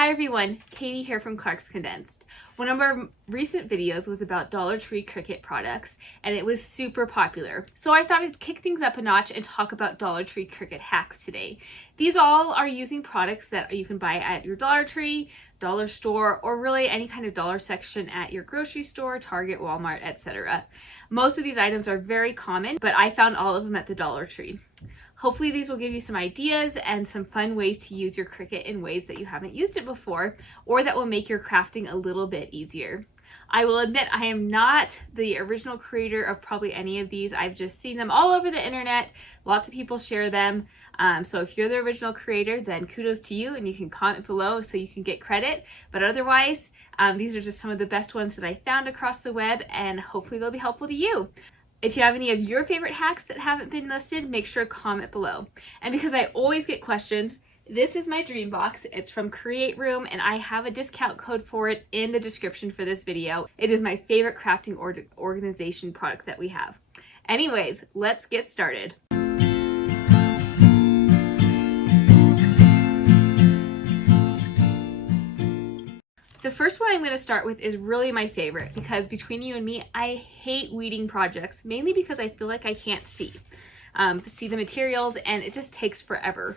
Hi everyone, Katie here from Clark's Condensed. One of our recent videos was about Dollar Tree Cricut products and it was super popular. So I thought I'd kick things up a notch and talk about Dollar Tree Cricut hacks today. These all are using products that you can buy at your Dollar Tree, dollar store, or really any kind of dollar section at your grocery store, Target, Walmart, etc. Most of these items are very common, but I found all of them at the Dollar Tree. Hopefully these will give you some ideas and some fun ways to use your Cricut in ways that you haven't used it before, or that will make your crafting a little bit easier. I will admit I am not the original creator of probably any of these. I've just seen them all over the internet. Lots of people share them. So if you're the original creator, then kudos to you and you can comment below so you can get credit. But otherwise, these are just some of the best ones that I found across the web and hopefully they'll be helpful to you. If you have any of your favorite hacks that haven't been listed, make sure to comment below. And because I always get questions, this is my dream box. It's from Create Room and I have a discount code for it in the description for this video. It is my favorite crafting organization product that we have. Anyways, let's get started. The first one I'm going to start with is really my favorite because between you and me, I hate weeding projects, mainly because I feel like I can't see the materials and it just takes forever.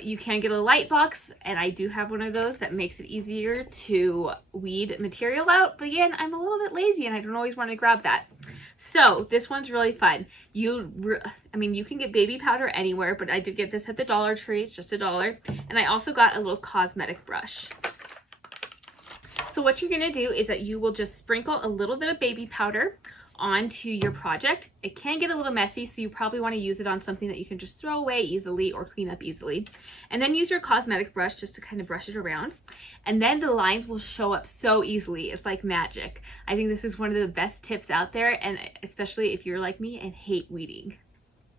You can get a light box and I do have one of those that makes it easier to weed material out. But again, I'm a little bit lazy and I don't always want to grab that. So this one's really fun. You can get baby powder anywhere, but I did get this at the Dollar Tree. It's just $1. And I also got a little cosmetic brush. So what you're going to do is that you will just sprinkle a little bit of baby powder onto your project. It can get a little messy, so you probably want to use it on something that you can just throw away easily or clean up easily. And then use your cosmetic brush just to kind of brush it around. And then the lines will show up so easily. It's like magic. I think this is one of the best tips out there, and especially if you're like me and hate weeding.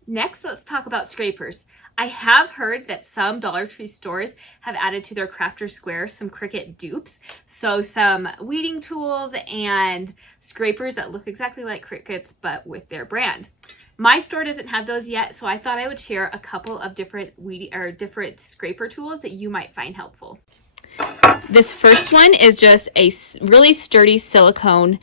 Next, let's talk about scrapers. I have heard that some Dollar Tree stores have added to their Crafter Square some Cricut dupes. So some weeding tools and scrapers that look exactly like Cricuts, but with their brand. My store doesn't have those yet, so I thought I would share a couple of different scraper tools that you might find helpful. This first one is just a really sturdy silicone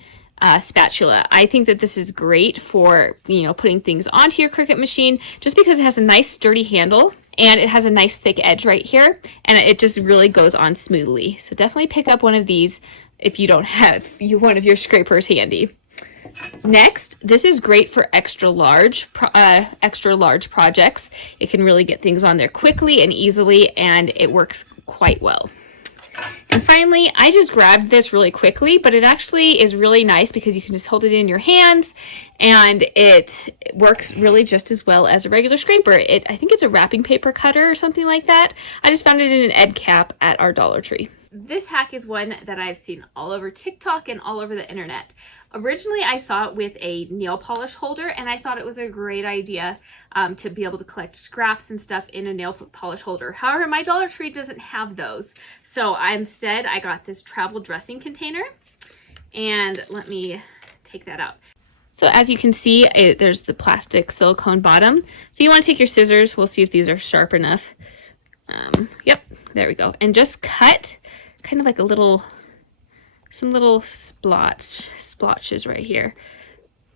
spatula. I think that this is great for, putting things onto your Cricut machine just because it has a nice sturdy handle and it has a nice thick edge right here and it just really goes on smoothly. So definitely pick up one of these if you don't have one of your scrapers handy. Next, this is great for extra large projects. It can really get things on there quickly and easily and it works quite well. And finally, I just grabbed this really quickly, but it actually is really nice because you can just hold it in your hands and it works really just as well as a regular scraper. I think it's a wrapping paper cutter or something like that. I just found it in an end cap at our Dollar Tree. This hack is one that I've seen all over TikTok and all over the internet. Originally, I saw it with a nail polish holder and I thought it was a great idea to be able to collect scraps and stuff in a nail polish holder. However, my Dollar Tree doesn't have those. So instead, I got this travel dressing container and let me take that out. So as you can see, there's the plastic silicone bottom. So you want to take your scissors. We'll see if these are sharp enough. Yep, there we go. And just cut kind of like some little splotches right here,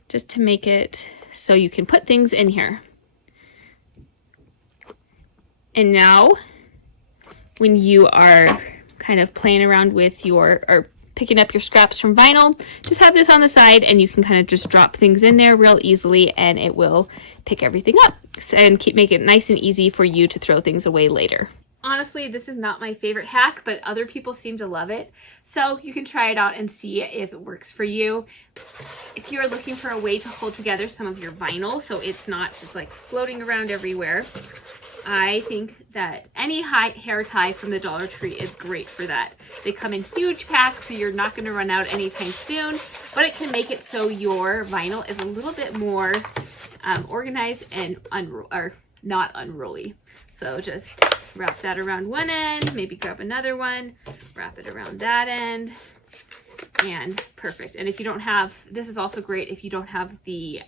just to make it so you can put things in here. And now, when you are kind of playing around with or picking up your scraps from vinyl, just have this on the side and you can kind of just drop things in there real easily and it will pick everything up and make it nice and easy for you to throw things away later. Honestly, this is not my favorite hack, but other people seem to love it. So you can try it out and see if it works for you. If you're looking for a way to hold together some of your vinyl so it's not just like floating around everywhere, I think that any hair tie from the Dollar Tree is great for that. They come in huge packs, so you're not going to run out anytime soon, but it can make it so your vinyl is a little bit more organized and not unruly. So just wrap that around one end, maybe grab another one, wrap it around that end, and perfect. And if you don't have, this is also great if you don't have the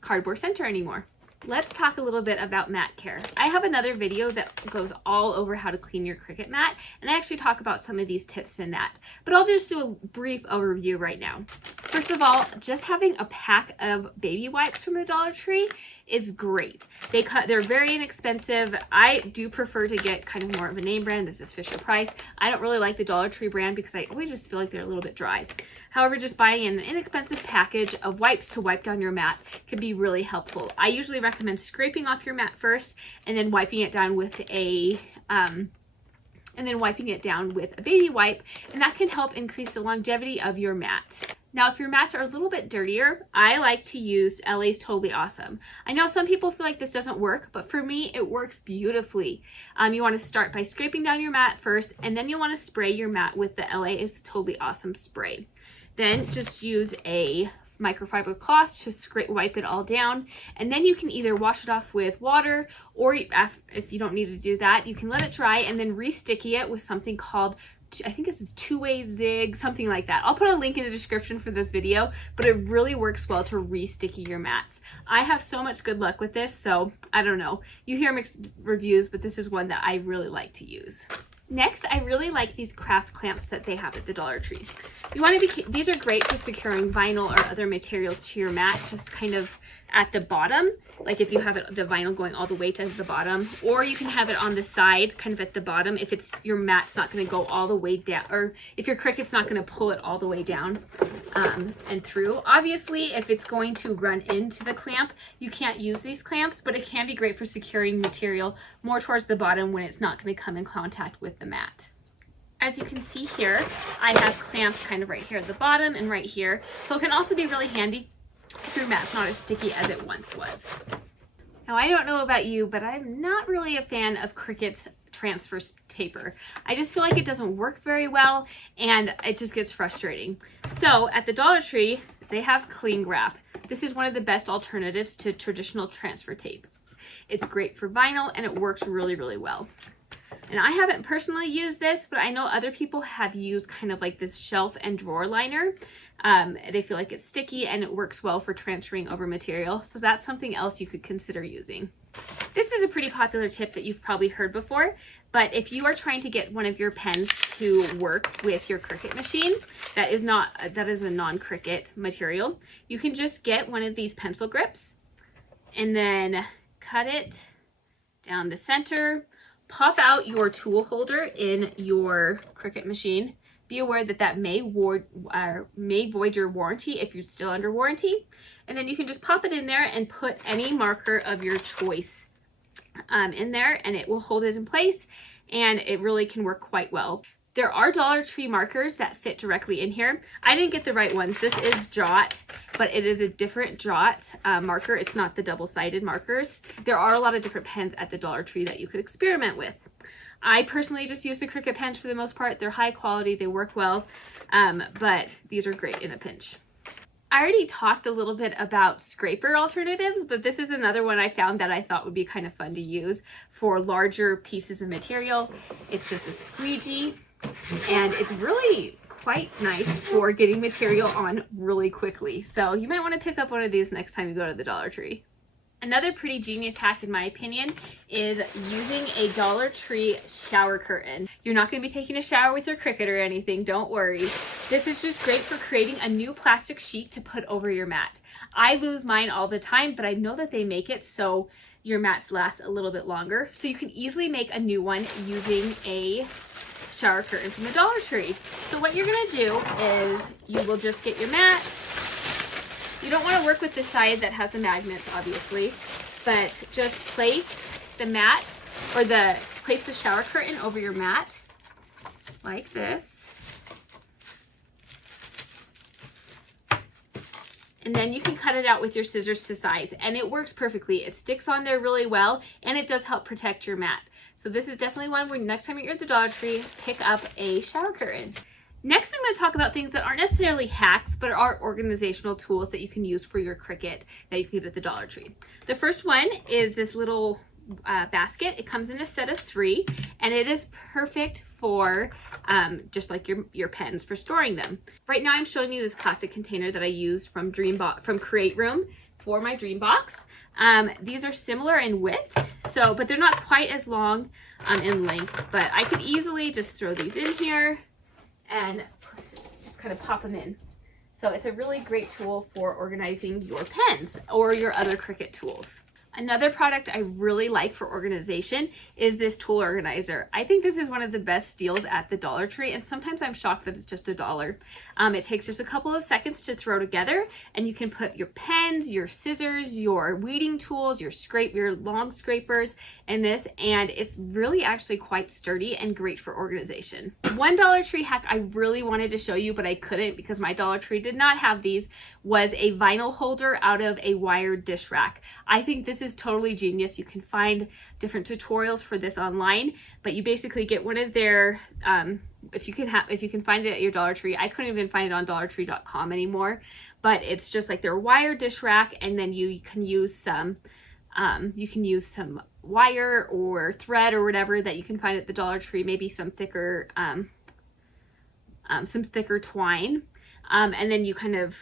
cardboard center anymore. Let's talk a little bit about mat care. I have another video that goes all over how to clean your Cricut mat, and I actually talk about some of these tips in that, but I'll just do a brief overview right now. First of all, just having a pack of baby wipes from the Dollar Tree is great. They're very inexpensive. I do prefer to get kind of more of a name brand. This is Fisher Price. I don't really like the Dollar Tree brand because I always just feel like they're a little bit dry. However, just buying an inexpensive package of wipes to wipe down your mat can be really helpful. I usually recommend scraping off your mat first and then wiping it down with a baby wipe, and that can help increase the longevity of your mat. Now, if your mats are a little bit dirtier, I like to use LA's Totally Awesome. I know some people feel like this doesn't work, but for me, it works beautifully. You want to start by scraping down your mat first, and then you want to spray your mat with the LA's Totally Awesome spray. Then just use a microfiber cloth to wipe it all down, and then you can either wash it off with water, or if you don't need to do that, you can let it dry and then re-sticky it with something called, I think this is two-way zig, something like that. I'll put a link in the description for this video, but it really works well to re-sticky your mats. I have so much good luck with this, so I don't know. You hear mixed reviews, but this is one that I really like to use. Next, I really like these craft clamps that they have at the Dollar Tree. These are great for securing vinyl or other materials to your mat, just kind of at the bottom, like if you have the vinyl going all the way to the bottom, or you can have it on the side, kind of at the bottom, if your mat's not going to go all the way down, or if your Cricut's not going to pull it all the way down and through. Obviously, if it's going to run into the clamp, you can't use these clamps, but it can be great for securing material more towards the bottom when it's not going to come in contact with the mat. As you can see here, I have clamps kind of right here at the bottom and right here, so it can also be really handy if your mat's not as sticky as it once was. Now, I don't know about you, but I'm not really a fan of Cricut's transfer paper. I just feel like it doesn't work very well, and it just gets frustrating. So at the Dollar Tree, they have cling wrap. This is one of the best alternatives to traditional transfer tape. It's great for vinyl, and it works really, really well. And I haven't personally used this, but I know other people have used kind of like this shelf and drawer liner. They feel like it's sticky and it works well for transferring over material. So that's something else you could consider using. This is a pretty popular tip that you've probably heard before, but if you are trying to get one of your pens to work with your Cricut machine, that is a non-Cricut material, you can just get one of these pencil grips and then cut it down the center. Pop out your tool holder in your Cricut machine. Be aware that that may void your warranty if you're still under warranty. And then you can just pop it in there and put any marker of your choice in there, and it will hold it in place, and it really can work quite well. There are Dollar Tree markers that fit directly in here. I didn't get the right ones. This is Jot, but it is a different Jot marker. It's not the double-sided markers. There are a lot of different pens at the Dollar Tree that you could experiment with. I personally just use the Cricut pens for the most part. They're high quality, they work well, but these are great in a pinch. I already talked a little bit about scraper alternatives, but this is another one I found that I thought would be kind of fun to use for larger pieces of material. It's just a squeegee, and it's really quite nice for getting material on really quickly. So you might want to pick up one of these next time you go to the Dollar Tree. Another pretty genius hack, in my opinion, is using a Dollar Tree shower curtain. You're not going to be taking a shower with your Cricut or anything, don't worry. This is just great for creating a new plastic sheet to put over your mat. I lose mine all the time, but I know that they make it so your mats last a little bit longer. So you can easily make a new one using a shower curtain from the Dollar Tree. So what you're going to do is you will just get your mat. You don't want to work with the side that has the magnets, obviously, but just place the mat, or place the shower curtain over your mat like this. And then you can cut it out with your scissors to size, and it works perfectly. It sticks on there really well, and it does help protect your mat. So this is definitely one where next time you're at the Dollar Tree, pick up a shower curtain. Next, I'm going to talk about things that aren't necessarily hacks, but are organizational tools that you can use for your Cricut that you can get at the Dollar Tree. The first one is this little basket. It comes in a set of 3, and it is perfect for just like your pens for storing them. Right now, I'm showing you this plastic container that I used from Create Room. for my dream box. These are similar in width, but they're not quite as long in length, but I could easily just throw these in here and just kind of pop them in. So it's a really great tool for organizing your pens or your other Cricut tools. Another product I really like for organization is this tool organizer. I think this is one of the best steals at the Dollar Tree, and sometimes I'm shocked that it's just $1. It takes just a couple of seconds to throw together, and you can put your pens, your scissors, your weeding tools, your long scrapers in this, and it's really actually quite sturdy and great for organization. One Dollar Tree hack I really wanted to show you, but I couldn't because my Dollar Tree did not have these, was a vinyl holder out of a wired dish rack. I think this is totally genius. You can find different tutorials for this online, but you basically get one of their, if you can find it at your Dollar Tree. I couldn't even find it on dollartree.com anymore, but it's just like their wire dish rack, and then you can use some wire or thread or whatever that you can find at the Dollar Tree, maybe some thicker twine, and then you kind of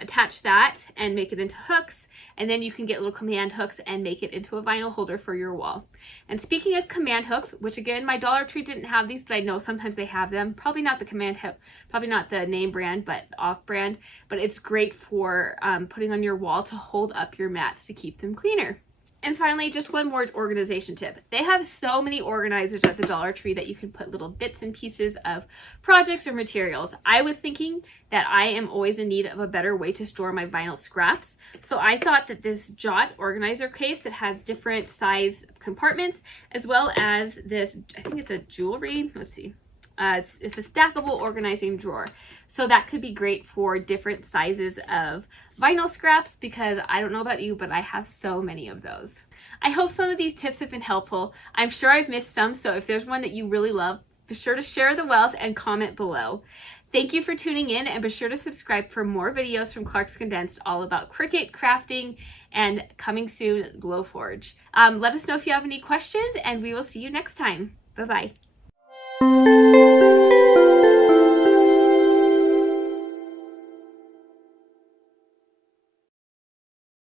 attach that and make it into hooks, and then you can get little command hooks and make it into a vinyl holder for your wall. And speaking of command hooks, which again, my Dollar Tree didn't have these, but I know sometimes they have them. Probably not the command hook, probably not the name brand, but off brand, but it's great for putting on your wall to hold up your mats to keep them cleaner. And finally, just one more organization tip. They have so many organizers at the Dollar Tree that you can put little bits and pieces of projects or materials. I was thinking that I am always in need of a better way to store my vinyl scraps. So I thought that this Jot organizer case that has different size compartments, as well as this, I think it's a jewelry, let's see. It's a stackable organizing drawer. So that could be great for different sizes of vinyl scraps, because I don't know about you, but I have so many of those. I hope some of these tips have been helpful. I'm sure I've missed some, so if there's one that you really love, be sure to share the wealth and comment below. Thank you for tuning in, and be sure to subscribe for more videos from Clark's Condensed all about Cricut, crafting, and coming soon, Glowforge. Let us know if you have any questions, and we will see you next time. Bye-bye.